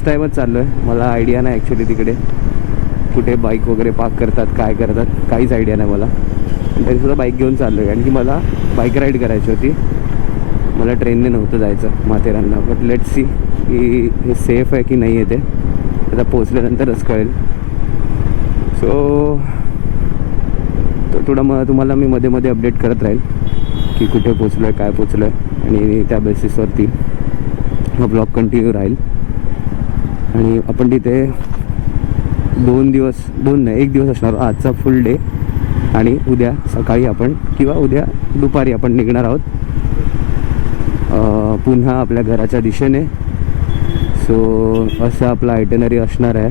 First टाईमच चाललो आहे. मला आयडिया नाही ॲक्च्युली तिकडे कुठे बाईक वगैरे पार्क करतात, काय करतात, काहीच आयडिया नाही मला. तरीसुद्धा बाईक घेऊन चाललो आहे कारण की मला बाईक राईड करायची होती. मला ट्रेनने नव्हतं जायचं माथेरानला. बट लेट्स सी की हे सेफ आहे की नाही आहे ते आता पोचल्यानंतरच कळेल. सो थोडं तुम्हाला मी मध्ये मध्ये अपडेट करत राहील की कुठे पोचलो आहे, काय पोचलो आहे, आणि त्या बेसिसवरती हा ब्लॉग कंटिन्यू राहील. आणि आपण तिथे 2 दिवस, 2 नाही 1 दिवस असणार. आजचा फुल डे आणि उद्या सकाळी आपण किंवा उद्या दुपारी आपण निघणार आहोत पुन्हा आपल्या घराच्या दिशेने. सो असं आपला आयटनरी असणार आहे.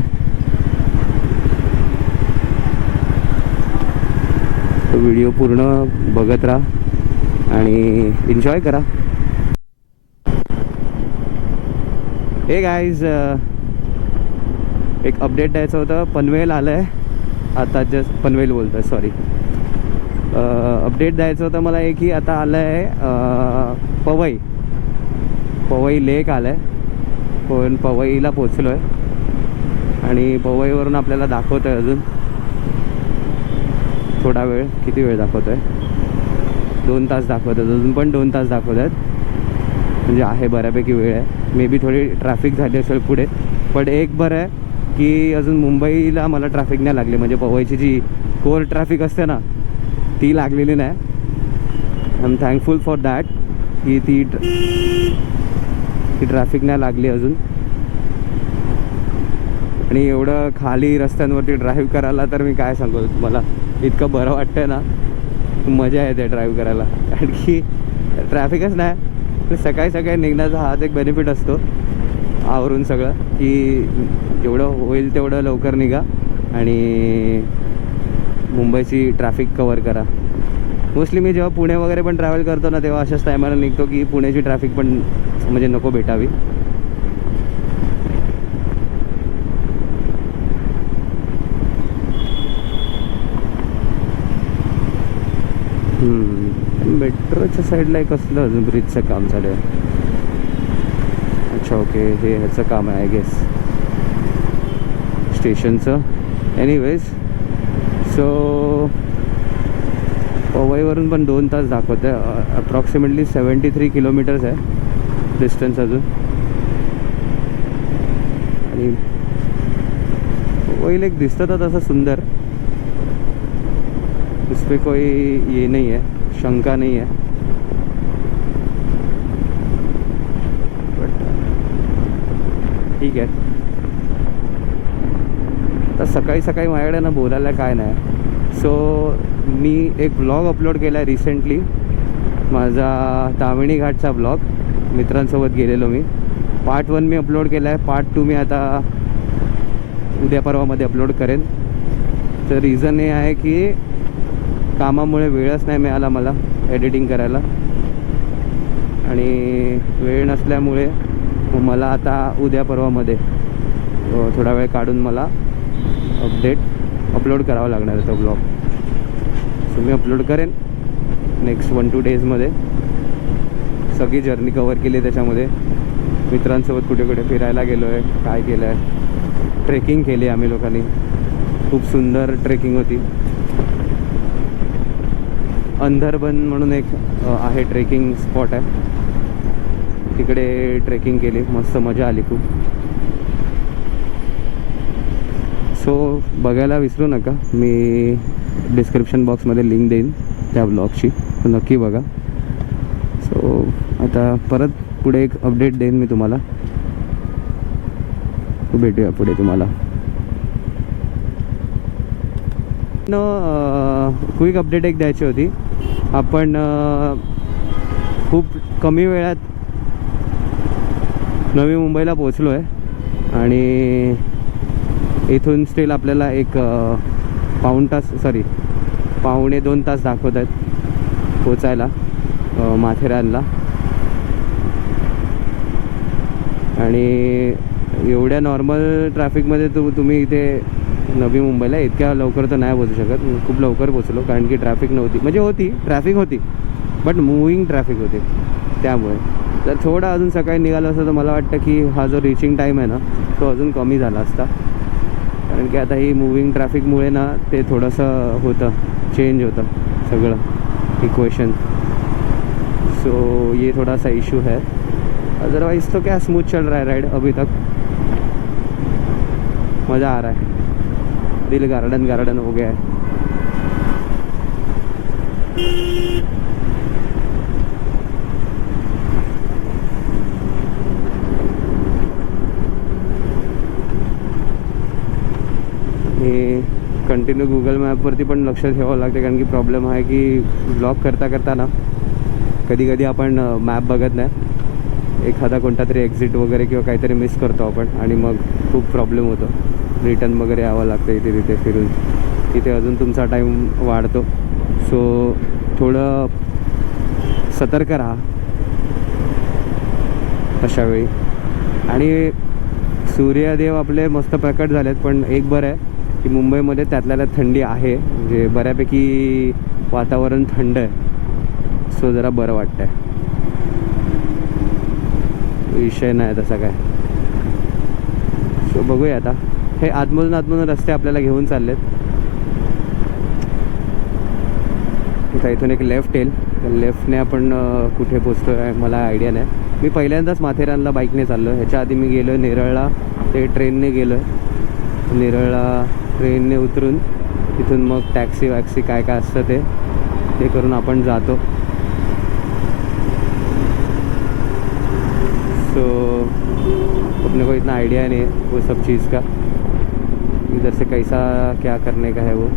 तो व्हिडिओ पूर्ण बघत राहा आणि एन्जॉय करा. हे गाईज, एक अपडेट द्यायचं होतं. पनवेल आलं आहे आता, जस्ट पनवेल बोलतो आहे, सॉरी. अपडेट द्यायचं होतं मला एक की आता आलं आहे पवई लेक आलं आहे. पण पवईला पोचलो आहे आणि पवईवरून आपल्याला दाखवतं आहे अजून थोडा वेळ. किती वेळ दाखवतो आहे? 2 तास दाखवत आहेत. अजून पण 2 तास दाखवत आहेत. म्हणजे आहे बऱ्यापैकी वेळ आहे. मे बी थोडी ट्रॅफिक झाली असेल पुढे, पण एक बरं आहे की अजून मुंबईला मला ट्रॅफिक नाही लागली. म्हणजे पवईची जी कोर ट्रॅफिक असते ना ती लागलेली नाही. I am thankful for that की ती ट्रॅफिक नाही लागली अजून. आणि एवढं खाली रस्त्यांवरती ड्राईव्ह करायला तर मी काय सांगू तुम्हाला, इतकं बरं वाटतं ना, मजा येते ड्राईव्ह करायला. कारण की ट्रॅफिकच नाही. सकाळी सकाळी निघण्याचा हाच एक बेनिफिट असतो आवरून सगळं, की जेवढं होईल तेवढं लवकर निघा आणि मुंबईची ट्रॅफिक कवर करा. मोस्टली मी जेव्हा पुणे वगैरे पण ट्रॅव्हल करतो ना तेव्हा अशाच टायमाला निघतो की पुण्याची ट्रॅफिक पण म्हणजे नको भेटावी. मेट्रोच्या साईडला एक असलं अजून ब्रिजचं काम चालू आहे. अच्छा, ओके, हे ह्याचं काम आहे आय गेस, स्टेशनचं. एनिवेज, सो पवईवरून पण 2 तास दाखवत आहे. अप्रॉक्सिमेटली 73 किलोमीटर्स आहे डिस्टन्स अजून. आणि पवईला एक दिसतं तर तसं सुंदर, इसपे कोई ये नहीं है, शंका नहीं है. बट ठीक आहे. तर सकाळी सकाळी माझ्याकडे ना बोलायला काय नाही. सो मी एक ब्लॉग अपलोड केला आहे रिसेंटली, माझा तामिणी घाटचा ब्लॉग. मित्रांसोबत गेलेलो मी. पार्ट 1 मी अपलोड केला आहे. पार्ट 2 मी आता उद्या परवामध्ये अपलोड करेन. तर रिझन हे आहे की कामामुळे वेळच नाही मिळाला मला एडिटिंग करायला. आणि वेळ नसल्यामुळे मला आता उद्या परवामध्ये थोडा वेळ काढून मला अपलोड करावा लागणार आहे तो ब्लॉग. सो मी अपलोड करेन नेक्स्ट 1-2 डेजमध्ये. सगळी जर्नी कवर केली त्याच्यामध्ये. मित्रांसोबत कुठे कुठे फिरायला गेलो आहे, काय केलं आहे, ट्रेकिंग केली आम्ही लोकांनी. खूप सुंदर ट्रेकिंग होती. अंधरबन म्हणून एक आहे ट्रेकिंग स्पॉट आहे, तिकडे ट्रेकिंग केली. मस्त मजा आली खूप. सो बघायला विसरू नका. मी डिस्क्रिप्शन बॉक्समध्ये लिंक देईन त्या ब्लॉगची, तर नक्की बघा. सो आता परत पुढे एक अपडेट देईन मी तुम्हाला. भेटूया पुढे तुम्हाला. क्विक अपडेट एक द्यायची होती. आपण खूप कमी वेळात नवी मुंबईला पोचलो आहे आणि इथून स्टील आपल्याला एक पावणे 2 तास दाखवत आहेत पोचायला माथेरानला. आणि एवढ्या नॉर्मल ट्रॅफिकमध्ये तुम्ही इथे नवी मुंबईला इतक्या लवकर तर नाही पोचू शकत. खूप लवकर पोचलो कारण की ट्रॅफिक नव्हती. म्हणजे होती, ट्रॅफिक होती, बट मूविंग ट्रॅफिक होती. त्यामुळे जर थोडं अजून सकाळी निघालं असतं तर मला वाटतं की हा जो रिचिंग टाईम आहे ना तो अजून कमी झाला असता, कारण की आता ही मूविंग ट्रॅफिकमुळे ना ते थोडंसं होतं, चेंज होतं सगळं इक्वेशन. सो ये थोड़ा सा इशू है, अदरवाइज़ तो क्या स्मूथ चल रहा है राइड अभी तक. मज़ा आ रहा है, दिल गार्डन गार्डन हो गया है. हे कंटिन्यू गुगल मॅपवरती पण लक्ष ठेवावं लागते, कारण की प्रॉब्लेम आहे की ब्लॉग करता करता ना कधी कधी आपण मॅप बघत नाही, एखादा कोणता तरी एक्झिट वगैरे किंवा काहीतरी मिस करतो आपण, आणि मग खूप प्रॉब्लेम होतो. रिटर्न वगैरे यावं लागतं इथे तिथे फिरून, तिथे अजून तुमचा टाईम वाढतो. सो थोडं सतर्क राहा अशावेळी. आणि सूर्यदेव आपले मस्त प्रकट झालेत, पण एक बरं आहे की मुंबईमध्ये त्यातल्या थंडी आहे, म्हणजे बऱ्यापैकी वातावरण थंड आहे. सो जरा बरं वाटतं आहे, विषय नाही तसा काय. सो बघूया आता, हे आतमधून रस्ते आपल्याला घेऊन चाललेत. आता इथून एक लेफ्ट येईल, त्या लेफ्टने आपण कुठे पोचतो आहे मला आयडिया नाही. मी पहिल्यांदाच माथेरानला बाईकने चाललो. ह्याच्या आधी मी गेलो आहे नेरळला, ते ट्रेनने गेलो आहे. नेरळला ट्रेनने उतरून तिथून मग टॅक्सी वॅक्सी काय काय असतं ते करून आपण जातो. सो अपने को इतना आइडिया नहीं है वो सब चीज़ का, इधर से कैसा क्या करने का है वो.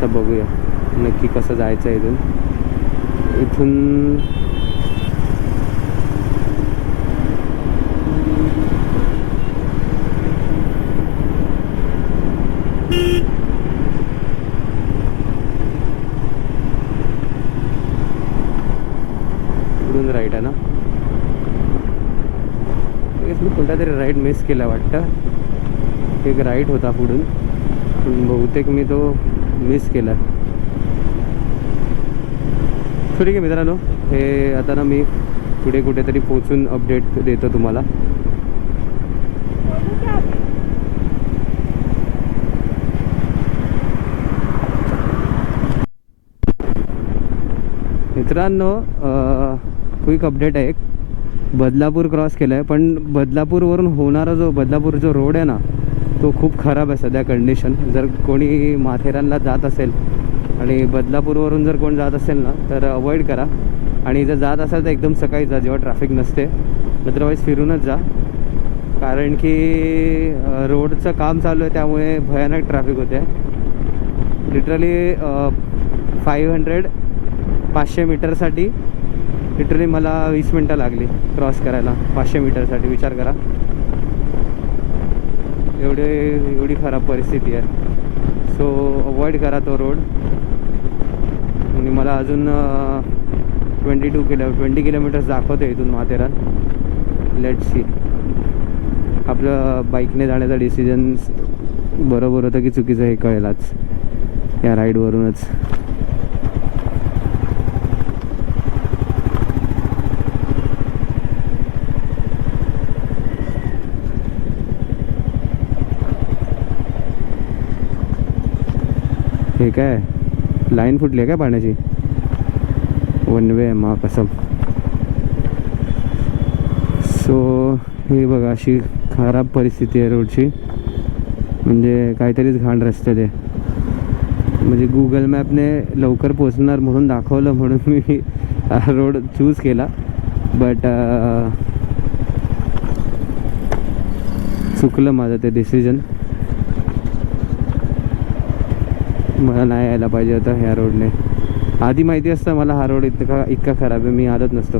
तर बघूया नक्की कसं जायचं आहे इथून. इकडून राईट आहे ना, मी कोणता तरी राईड मिस केला वाटतं. एक राईट होता पुढून, पण बहुतेक मी तो मिस केला. ठीक आहे मित्रांनो, हे आता ना मी पुढे कुठेतरी पोचून अपडेट देतो तुम्हाला. मित्रांनो क्विक अपडेट आहे, एक बदलापूर क्रॉस केलं आहे, पण बदलापूरवरून होणारा बदलापूर जो रोड आहे ना तो खूप खराब आहे सध्या कंडिशन. जर कोणी माथेरानला जात असेल आणि बदलापूरवरून जर कोण जात असेल ना तर अवॉइड करा, आणि जर जात असेल तर एकदम सकाळी जा जेव्हा ट्रॅफिक नसते, अदरवाईज फिरूनच जा, कारण की रोडचं काम चालू आहे त्यामुळे भयानक ट्रॅफिक होते. लिटरली 500 मीटरसाठी लिटरली मला 20 मिनटं लागली क्रॉस करायला. 500 मीटरसाठी विचार करा, एवढी खराब परिस्थिती आहे. सो अवॉइड करा तो रोड. आणि मला अजून 20 किलोमीटर्स दाखवते इथून माथेरान. लेट्स सी आपलं बाईकने जाण्याचा डिसिजन बरोबर होतं की चुकीचं हे कळेलच या राईडवरूनच. हे काय लाईन फुटली आहे काय पाण्याची? वन वे मा कसम. सो हे बघा अशी खराब परिस्थिती आहे रोडची, म्हणजे काहीतरीच घाण रस्ते ते. म्हणजे गुगल मॅपने लवकर पोचणार म्हणून दाखवलं म्हणून मी रोड चूज केला, बट चुकलं माझं ते डिसिजन. मला नाही यायला पाहिजे होतं ह्या रोडने. आधी माहिती असतं मला हा रोड इतका खराब आहे मी आलोच नसतो.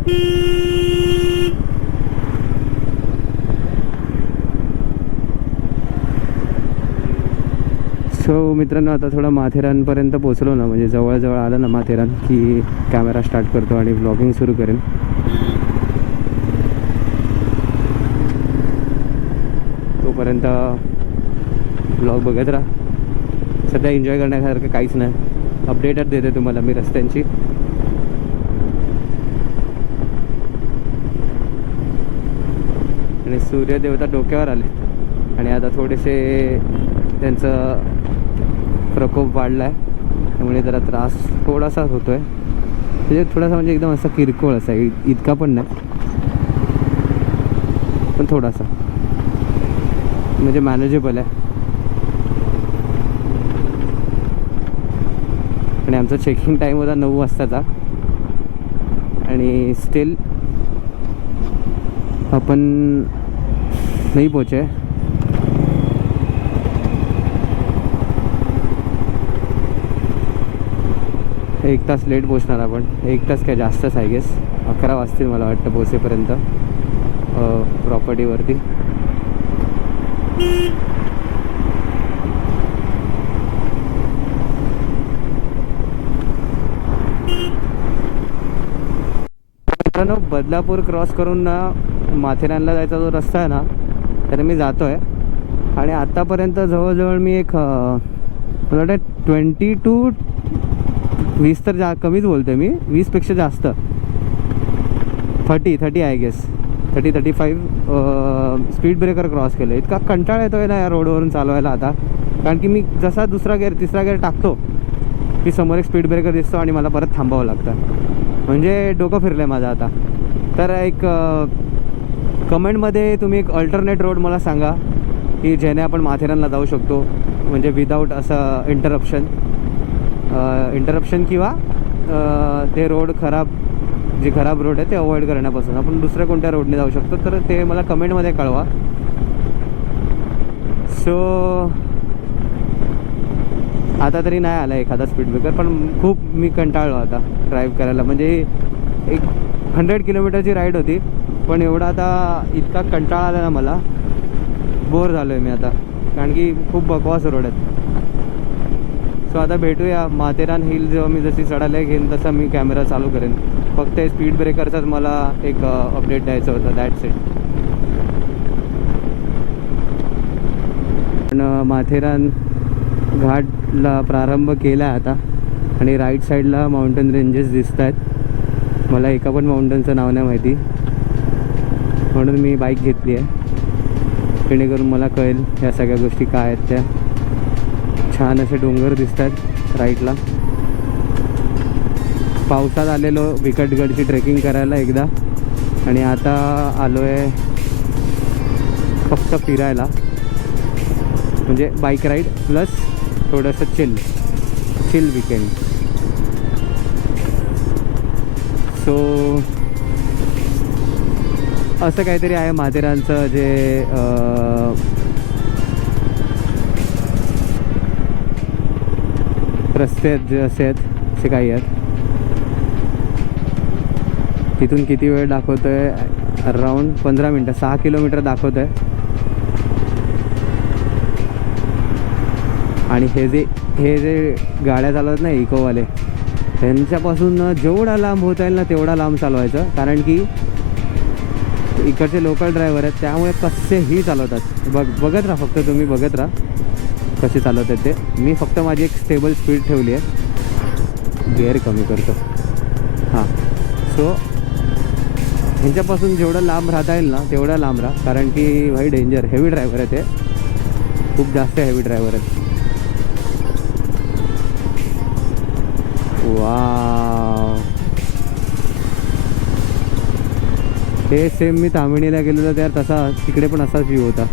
सो मित्रांनो आता थोडं माथेरानपर्यंत पोचलो ना, म्हणजे जवळजवळ आलं ना माथेरान, की कॅमेरा स्टार्ट करतो आणि व्लॉगिंग सुरू करेन. तोपर्यंत व्लॉग बघत राहा. सध्या एन्जॉय करण्यासारखं काहीच नाही. अपडेटच देते तुम्हाला मी रस्त्यांची. सूर्यदेवता डोक्यावर आले आणि आता थोडेसे त्यांचं प्रकोप वाढला आहे, त्यामुळे जरा त्रास थोडासा होतो आहे. म्हणजे थोडासा म्हणजे एकदम असा किरकोळ असा इतका पण नाही, पण थोडासा म्हणजे मॅनेजेबल आहे. आणि आमचा चेकिंग टाईम होता 9 वाजताचा आणि स्टिल अपन नाही पोहोचे. 1 तास लेट पोचणार आपण. 1 तास काय जास्तच आहे गेस. 11 वाजतील मला वाटतं पोचेपर्यंत प्रॉपर्टीवरती. मित्रांनो, बदलापूर क्रॉस करून ना माथेरानला जायचा जो रस्ता आहे ना, तर मी जातो आहे. आणि आत्तापर्यंत जवळजवळ मी एक मला वाटतं 20 to 20 तर कमीच बोलतो आहे मी, 20पेक्षा जास्त 30 I guess 35 speed breaker cross केलं. इतका कंटाळा येतो आहे ना या रोडवरून चालवायला आता, कारण की मी जसा दुसरा गेअर तिसरा गेअर टाकतो की समोर एक स्पीड ब्रेकर दिसतो आणि मला परत थांबावं लागतं. म्हणजे डोकं फिरलं आहे माझं आता. तर एक कमेंटमध्ये तुम्ही एक अल्टरनेट रोड मला सांगा की ज्याने आपण माथेरानला जाऊ शकतो, म्हणजे विदाऊट असं इंटरप्शन किंवा ते रोड जे खराब रोड आहे ते अवॉइड करण्यापासून आपण दुसऱ्या कोणत्या रोडने जाऊ शकतो, तर ते मला कमेंटमध्ये कळवा. सो आता तरी नाही आला एखादा स्पीड ब्रेकर, पण खूप मी कंटाळलो आता ड्राईव्ह करायला. म्हणजे एक 100 किलोमीटरची राईड होती, पण एवढा आता इतका कंटाळा आला ना मला, बोर झालो आहे मी आता, कारण की खूप बकवास रोड आहेत. सो आता भेटूया माथेरान हिल. जेव्हा मी जशी चढायला घेईन तसा मी कॅमेरा चालू करेन. फक्त स्पीड ब्रेकरचाच मला एक अपडेट द्यायचं होतं, दॅट्स इट. पण माथेरान घाटला प्रारंभ केला आहे आता आणि राईट साईडला माउंटेन रेंजेस दिसत आहेत. मला एका पण माउंटनचं नाव नाही माहिती, म्हणून मी बाईक घेतली आहे, जेणेकरून मला कळेल ह्या सगळ्या गोष्टी काय आहेत त्या. छान असे डोंगर दिसत आहेत राईटला. पावसात आलेलो विकटगडची ट्रेकिंग करायला एकदा, आणि आता आलो आहे फक्त फिरायला, म्हणजे बाईक राईड प्लस थोडंसं चिल विकेंड. सो असं काहीतरी आहे माथेरानचं, जे रस्ते आहेत जे असे आहेत असे काही आहेत. तिथून किती वेळ दाखवतो आहे? अराऊंड 15 मिनटं, 6 किलोमीटर दाखवत आहे. आणि हे जे गाड्या चालवत नाही इकोवाले, त्यांच्यापासून जेवढा लांब होता येईल ना तेवढा लांब चालवायचं, कारण की इकडचे लोकल ड्रायव्हर आहेत, त्यामुळे कसेही चालवतात. बघत राहा, फक्त तुम्ही बघत राहा कसे चालवतात ते. मी फक्त माझी एक स्टेबल स्पीड ठेवली आहे, गिअर कमी करतो. हां, सो ह्यांच्यापासून जेवढं लांब राहता येईल ना तेवढं लांब राहा, कारण की भाई डेंजर, हेवी ड्रायव्हर आहे ते, खूप जास्त हेवी ड्रायव्हर आहेत. वाव, हे सेम मी तामिळीला गेलेलो तर तसा तिकडे पण असाच व्ह्यू होता.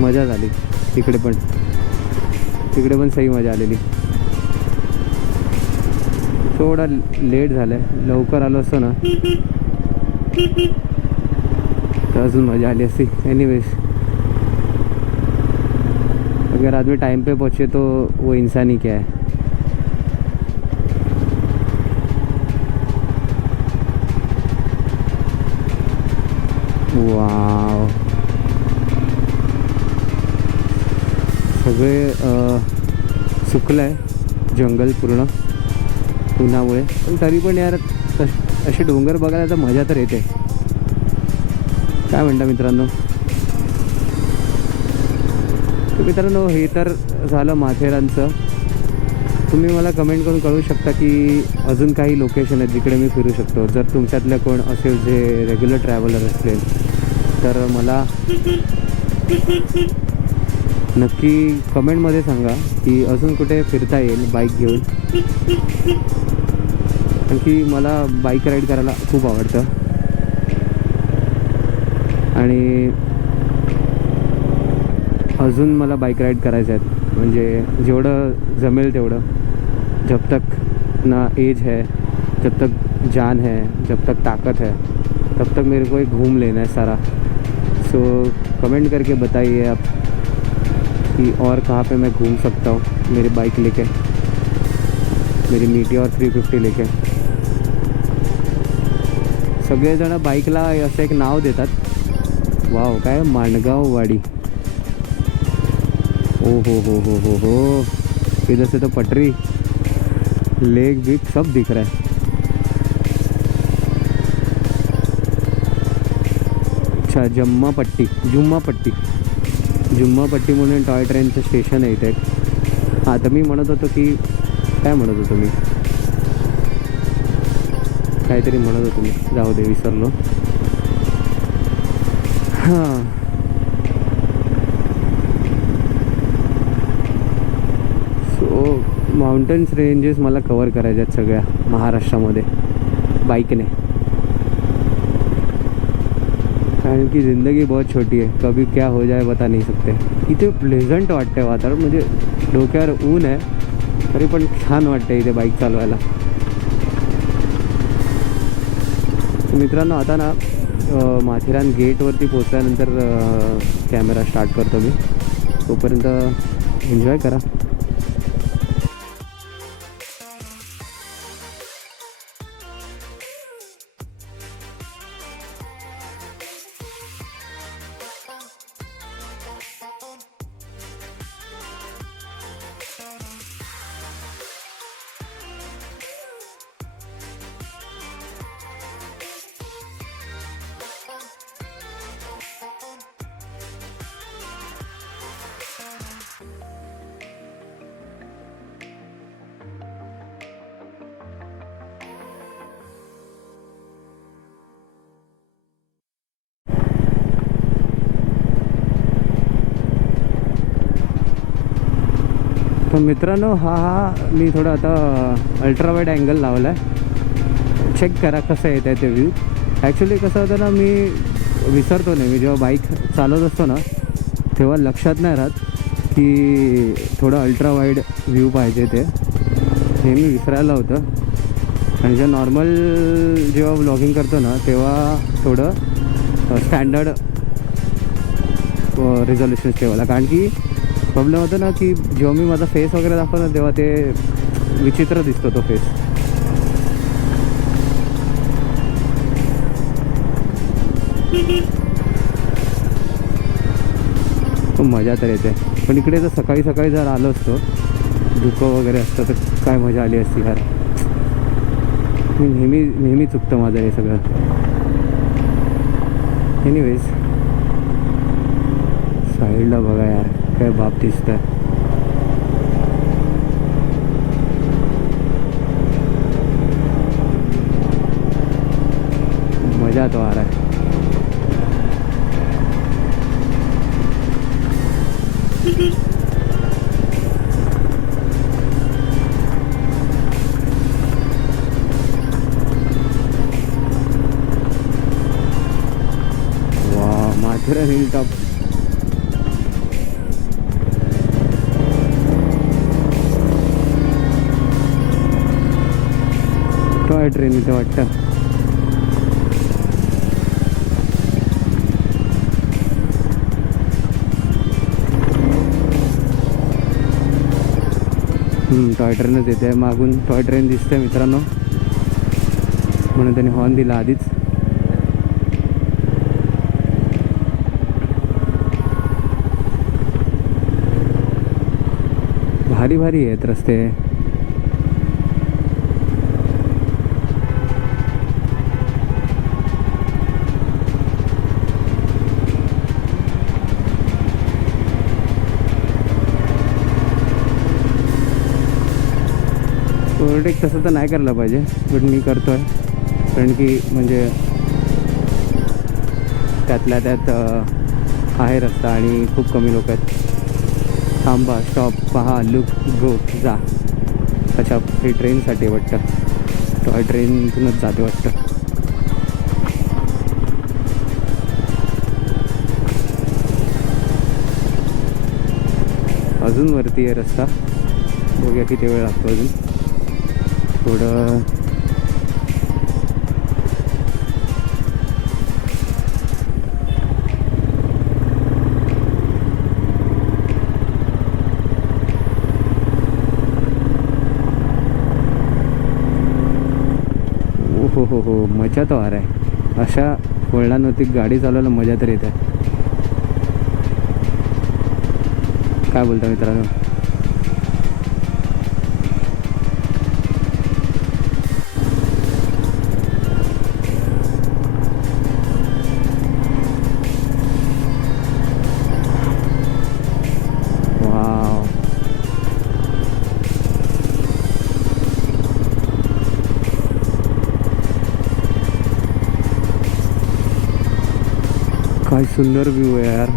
मजा झाली तिकडे पण सही मजा आलेली. थोडा लेट झालं आहे, लवकर आलो असतो ना तर अजून मजा आली असती. एनीवेज, अगर आदमी टाइम पे पहुँचे तो वो इंसान ही क्या है. वाव, सगळे सुकलं आहे जंगल पूर्ण उन्हामुळे, पण तरी पण यार असे डोंगर बघायला तर मजा तर येते. काय म्हणता मित्रांनो? तर मित्रांनो, हे तर झालं माथेरानचं. तुम्ही मला कमेंट करून कळू शकता की अजून काही लोकेशन आहेत जिकडे मी फिरू शकतो. जर तुमच्यातल्या कोण असेल जे रेग्युलर ट्रॅव्हलर असतील तर मला नक्की कमेंटमध्ये सांगा की अजून कुठे फिरता येईल बाईक घेऊन. आणखी मला बाईक राईड करायला खूप आवडतं आणि अजून मला बाईक राईड करायचं आहे. म्हणजे जेवढं जमेल तेवढं. जब तक ना एज है, जब तक जान है, जब तक ताकत है, तब तक मेरे को एक घूम लेना है सारा. सो कमेंट करके बताइए आप कि और कहाँ पे मैं घूम सकता हूँ मेरी बाइक लेके, मेरी मीटियोर 350 लेके. सगळेजण बाईकला असं एक नाव देतात. वाव, काय मांडगाव वाडी. ओ हो. इधर से तो पटरी, लेक भी सब दिख रहा है. अच्छा, जुम्मा पट्टी म्हणून टॉय ट्रेनचं स्टेशन आहे इथे. हां, तर मी म्हणत होतो की काय म्हणत होतो मी, काहीतरी म्हणत होतो मी, जाऊ दे, विसरलो. हां, सो माउंटन्स रेंजेस मला कवर करायच्या आहेत सगळ्या महाराष्ट्रामध्ये बाईकने. कारण की ज़िंदगी बहुत छोटी है, कभी क्या हो जाए बता नहीं सकते. इथे प्लेझंट वाटतं वातावरण. म्हणजे डोक्यावर ऊन आहे तरी पण छान वाटतं इथे बाईक चालवायला. मित्रांनो, आता ना माथेरान गेटवरती पोचल्यानंतर कॅमेरा स्टार्ट करतो मी. तोपर्यंत एन्जॉय करा. तर मित्रांनो, हा मी थोडा आता अल्ट्रा वाईड अँगल लावला आहे. चेक करा कसं येत आहे ते व्ह्यू. ॲक्च्युली कसं होतं ना, मी विसरतो नाही. मी जेव्हा बाईक चालवत असतो ना तेव्हा लक्षात नाही राहत की थोडं अल्ट्रा वाईड व्ह्यू पाहिजे. हे मी विसरायला होतं. आणि जेव्हा नॉर्मल जेव्हा व्लॉगिंग करतो ना तेव्हा थोडं स्टँडर्ड रिझॉल्युशन ठेवायला. कारण की प्रॉब्लेम होतं ना की जेव्हा मी माझा फेस वगैरे दाखवतो ना तेव्हा ते विचित्र दिसतो तो फेस. मजा तर येते. पण इकडे जर सकाळी सकाळी जर आलो असतो, धुकं वगैरे असतं, तर काय मजा आली असती यार. मी नेहमी चुकतं माझं हे सगळं. एनिवेज, साईडला बघा यार, काय बाप दिसत आहे. मजा तो आ रहा है. वाह, Matheran hill top. Toy train इथं वाटतं. टॉय ट्रेनच येते. मागून टॉय ट्रेन दिसते मित्रांनो, म्हणून त्यांनी हॉर्न दिला आधीच. भारी भारी आहेत रस्ते. ओव्हरटेक तसं तर नाही करायला पाहिजे, बट मी करतो आहे. कारण की म्हणजे त्यातल्या त्यात आहे रस्ता आणि खूप कमी लोक आहेत. थांबा, स्टॉप, पहा, लुक, गो, जा. अच्छा, हे ट्रेनसाठी वाटतं. टॉय ट्रेनतूनच जाते वाटतं. अजून वरती आहे रस्ता. बघूया किती वेळ लागतो अजून. थोडं हो, मजा तो आ रहा है. अशा वळणांवरती गाडी चालवायला मजा तर येते. काय बोलता मित्रांनो? वाव, काय सुंदर व्ह्यू आहे यार.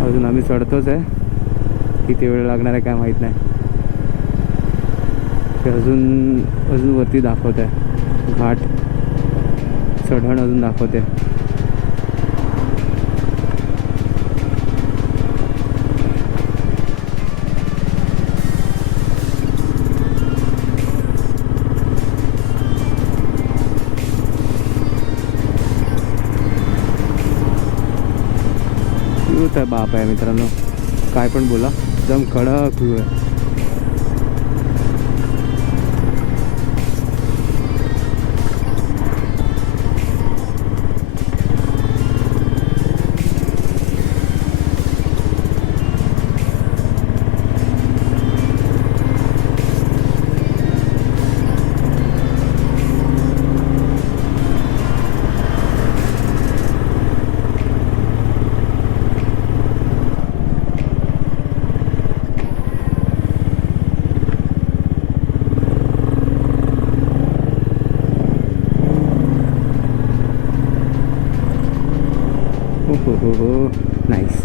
अजून आम्ही चढतोच आहे. किती वेळ लागणार आहे काय माहीत नाही. ते अजून वरती दाखवत आहे. घाट चढण अजून दाखवते. व्ह्यू तर बाप आहे मित्रांनो, काय पण बोला, एकदम कडक व्ह्यू आहे. हो, नाईस.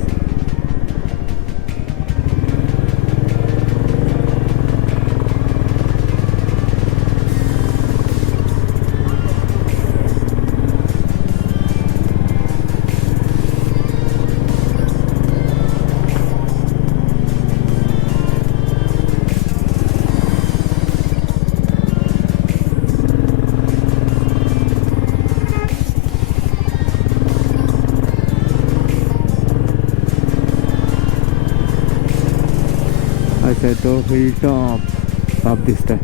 अच्छा, तो हिल टॉप दिसतोय.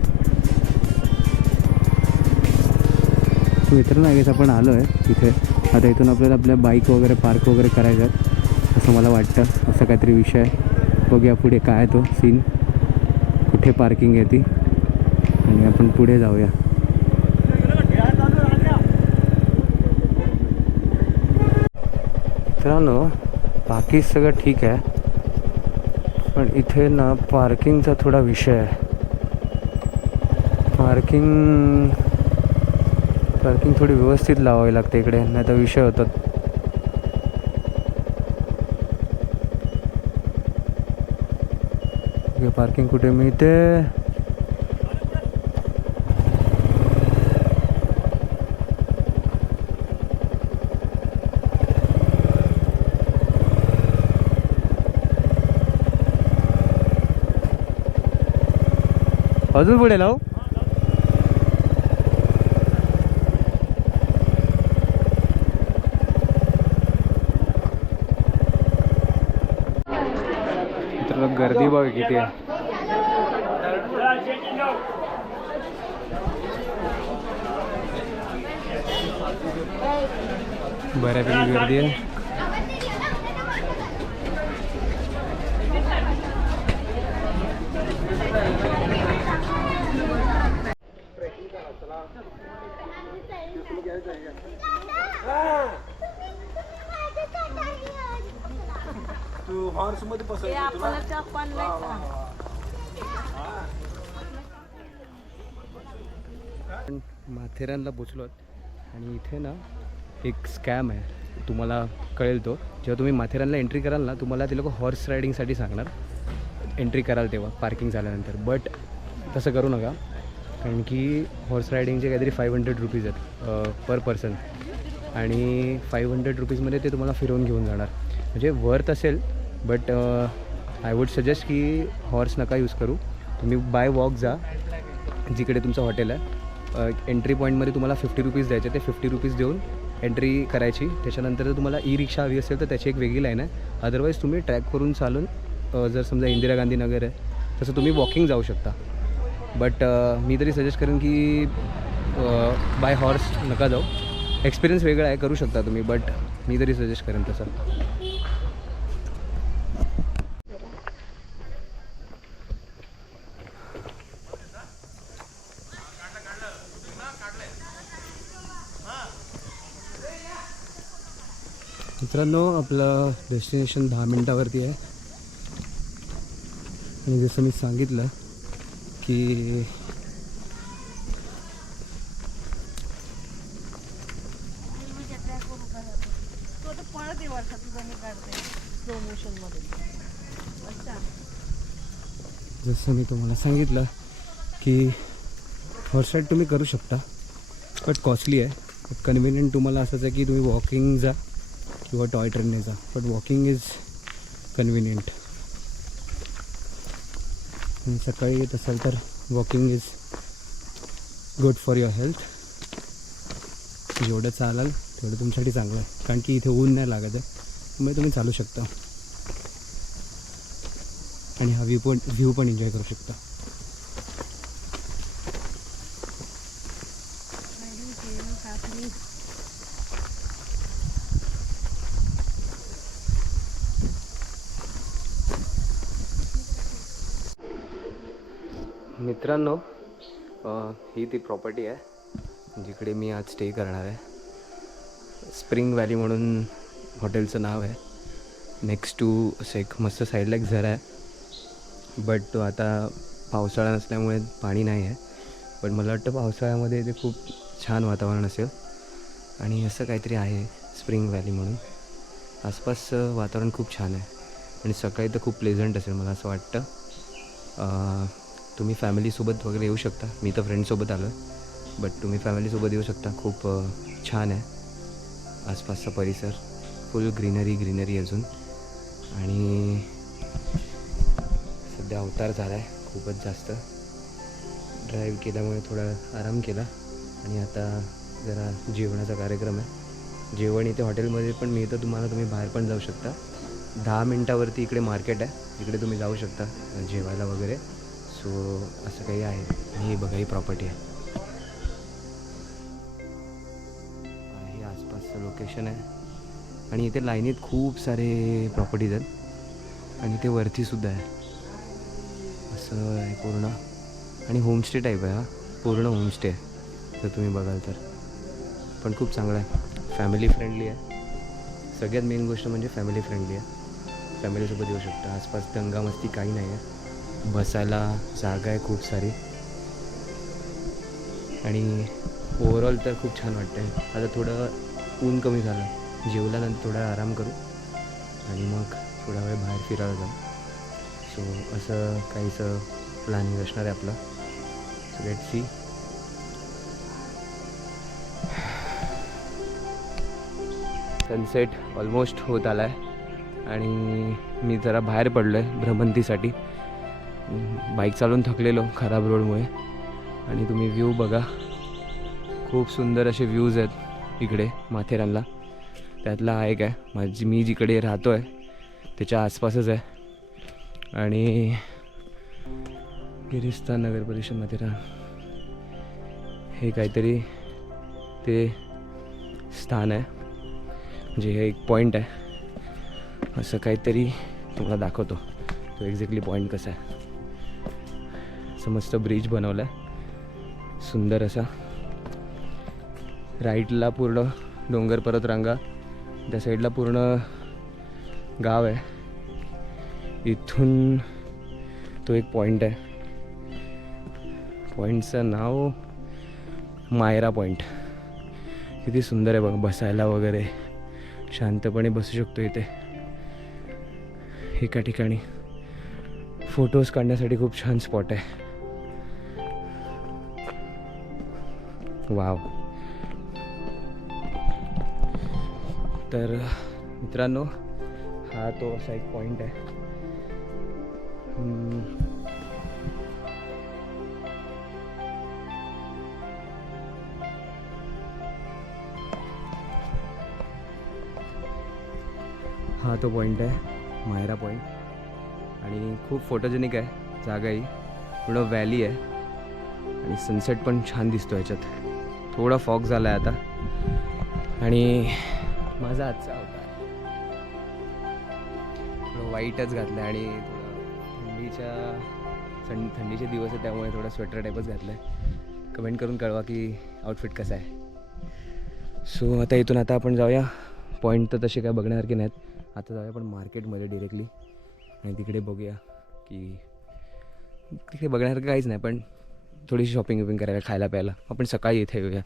मित्रांनो, आय आपण आलो आहे इथे. आता इथून आपल्याला आपल्या बाईक वगैरे पार्क वगैरे करायचं आहे असं मला वाटतं. असं काहीतरी विषय आहे. बघूया पुढे काय तो सीन, कुठे पार्किंग आहे ती, आणि आपण पुढे जाऊया. मित्रांनो, बाकी सगळं ठीक आहे, पण इथे ना पार्किंगचा थोडा विषय आहे. पार्किंग थोडी व्यवस्थित लावावी लागते इकडे, नाही तर विषय होतात. पार्किंग कुठे मिळते? अजून पुढे लावू. तर गर्दी बघ किती आहे. बऱ्यापैकी गर्दी आहे. माथेरानला पोचलो आणि इथे ना एक स्कॅम आहे, तुम्हाला कळेल तो जेव्हा तुम्ही माथेरानला एंट्री कराल ना, तुम्हाला ते लोक हॉर्स रायडिंगसाठी सांगणार एंट्री कराल तेव्हा पार्किंग झाल्यानंतर. बट तसं करू नका, कारण की हॉर्स रायडिंगचे काहीतरी 500 रुपीज आहेत पर पर्सन, आणि 500 रुपीजमध्ये ते तुम्हाला फिरवून घेऊन जाणार. म्हणजे वर्थ असेल, बट आय वुड सजेस्ट की हॉर्स नका यूज करू. तुम्ही बाय वॉक जा जिकडे तुमचं हॉटेल आहे. एंट्री पॉईंटमध्ये तुम्हाला 50 रुपीज द्यायचे, ते 50 रुपीज देऊन एंट्री करायची. त्याच्यानंतर जर तुम्हाला ई रिक्षा हवी असेल तर त्याची एक वेगळी लाईन आहे. अदरवाईज तुम्ही ट्रॅक करून चालून जर समजा इंदिरा गांधी नगर आहे तसं तुम्ही वॉकिंग जाऊ शकता. बट मी तरी सजेस्ट करेन की बाय हॉर्स नका जाऊ. एक्सपिरियन्स वेगळा आहे, करू शकता तुम्ही, बट मी तरी सजेस्ट करेन तसं. मित्रांनो, आपलं डेस्टिनेशन 10 मिनटावरती आहे आणि जसं मी सांगितलं की जसं मी तुम्हाला सांगितलं की हॉर्स राईड तुम्ही करू शकता, बट कॉस्टली आहे. बट कन्व्हिनियंट तुम्हाला असंच आहे की तुम्ही वॉकिंग जा किंवा टॉय ट्रेनने जा, बट वॉकिंग इज कन्व्हिनियंट. आणि सकाळी येत असाल तर walking is good for your health. जेवढं चालाल तेवढं तुमच्यासाठी चांगलं आहे, कारण की इथे ऊन नाही लागत आहे, त्यामुळे तुम्ही चालू शकता आणि हा व्ह्यू पण एन्जॉय करू शकता. मित्रांनो, ही ती प्रॉपर्टी आहे जिकडे मी आज स्टे करणार आहे. स्प्रिंग व्हॅली म्हणून हॉटेलचं नाव आहे. नेक्स्ट टू असं एक मस्त साईडला एक झरा आहे, बट तो आता पावसाळा नसल्यामुळे पाणी नाही आहे. पण मला वाटतं पावसाळ्यामध्ये ते खूप छान वातावरण असेल. आणि असं काहीतरी आहे स्प्रिंग व्हॅली म्हणून. आसपास वातावरण खूप छान आहे आणि सकाळी तर खूप प्लेझंट असेल मला असं वाटतं. तुम्ही फॅमिलीसोबत वगैरे येऊ शकता. मी तर फ्रेंडसोबत आलो आहे, बट तुम्ही फॅमिलीसोबत येऊ शकता. खूप छान आहे आसपासचा परिसर, फुल ग्रीनरी अजून. आणि सध्या अवतार झाला आहे खूपच जास्त. ड्राईव्ह केल्यामुळे थोडा आराम केला आणि आता जरा जेवणाचा कार्यक्रम आहे. जेवण इथे हॉटेलमध्ये पण मिळतं तुम्हाला, तुम्ही बाहेर पण जाऊ शकता. 10 मिनटावरती इकडे मार्केट आहे, इकडे तुम्ही जाऊ शकता जेवायला वगैरे. सो असं काही आहे. ही बघा, ही प्रॉपर्टी आहे. हे आसपासचं लोकेशन आहे आणि इथे लाईनीत खूप सारे प्रॉपर्टीज आहेत आणि ते वरतीसुद्धा आहे. असं आहे पूर्ण. आणि होमस्टे टाईप आहे हा, पूर्ण होमस्टे आहे जर तुम्ही बघाल तर. पण खूप चांगला आहे, फॅमिली फ्रेंडली आहे. सगळ्यात मेन गोष्ट म्हणजे फॅमिली फ्रेंडली आहे. फॅमिलीसोबत येऊ शकता. आसपास दंगामस्ती काही नाही आहे. बसायला जागा आहे खूप सारी आणि ओव्हरऑल तर खूप छान वाटतं आहे. आता थोडं ऊन कमी झालं, जेवल्यानंतर थोडा आराम करू आणि मग थोडा वेळ बाहेर फिरायला जाऊ. सो असं काहीसं प्लॅनिंग असणार आहे आपलं. So let's see. Sunset almost होत आला आहे आणि मी जरा बाहेर पडलो आहे भ्रमंतीसाठी. बाईक चालवून थकलेलो खराब रोडमुळे. आणि तुम्ही व्ह्यू बघा, खूप सुंदर असे व्ह्यूज आहेत इकडे माथेरानला. त्यातला हा एक आहे, मी जिकडे राहतो आहे त्याच्या आसपासच आहे. आणि गिरीस्थान नगर परिषद माथेरान हे काहीतरी ते स्थान आहे, म्हणजे हे एक पॉईंट आहे. असं काहीतरी तुम्हाला दाखवतो तो एक्झॅक्टली पॉईंट कसा आहे. असं मस्त ब्रिज बनवला आहे सुंदर असा. राईटला पूर्ण डोंगर पर्वत रांगा, त्या साईडला पूर्ण गाव आहे इथून तो एक पॉईंट आहे, पॉईंटचं नाव मायरा पॉईंट. किती सुंदर आहे बघा, बसायला वगैरे शांतपणे बसू शकतो इथे. एका ठिकाणी फोटोज काढण्यासाठी खूप छान स्पॉट आहे. वाव. तर मित्रांनो, हा तो असा एक पॉईंट आहे. हा तो पॉईंट आहे मायरा पॉईंट आणि खूप फोटोजेनिक आहे जागा ही. पूर्ण व्हॅली आहे आणि सनसेट पण छान दिसतो याच्यात. थोडा फॉग झाला आहे आता आणि माझा आजचा होता थोडं वाईटच घातलं आणि थोडं थंडीचे दिवस आहे त्यामुळे थोडा स्वेटर टाईपच घातलं आहे. कमेंट करून कळवा की आउटफिट कसं आहे. सो आता इथून आता आपण जाऊया. पॉईंट तर तसे काय बघण्यासारखे नाहीत. आता जाऊया आपण मार्केटमध्ये डिरेक्टली आणि तिकडे बघूया की तिकडे बघण्यासारखं काहीच नाही, पण थोडीशी शॉपिंग करायला, खायला प्यायला आपण सकाळी इथे येऊया.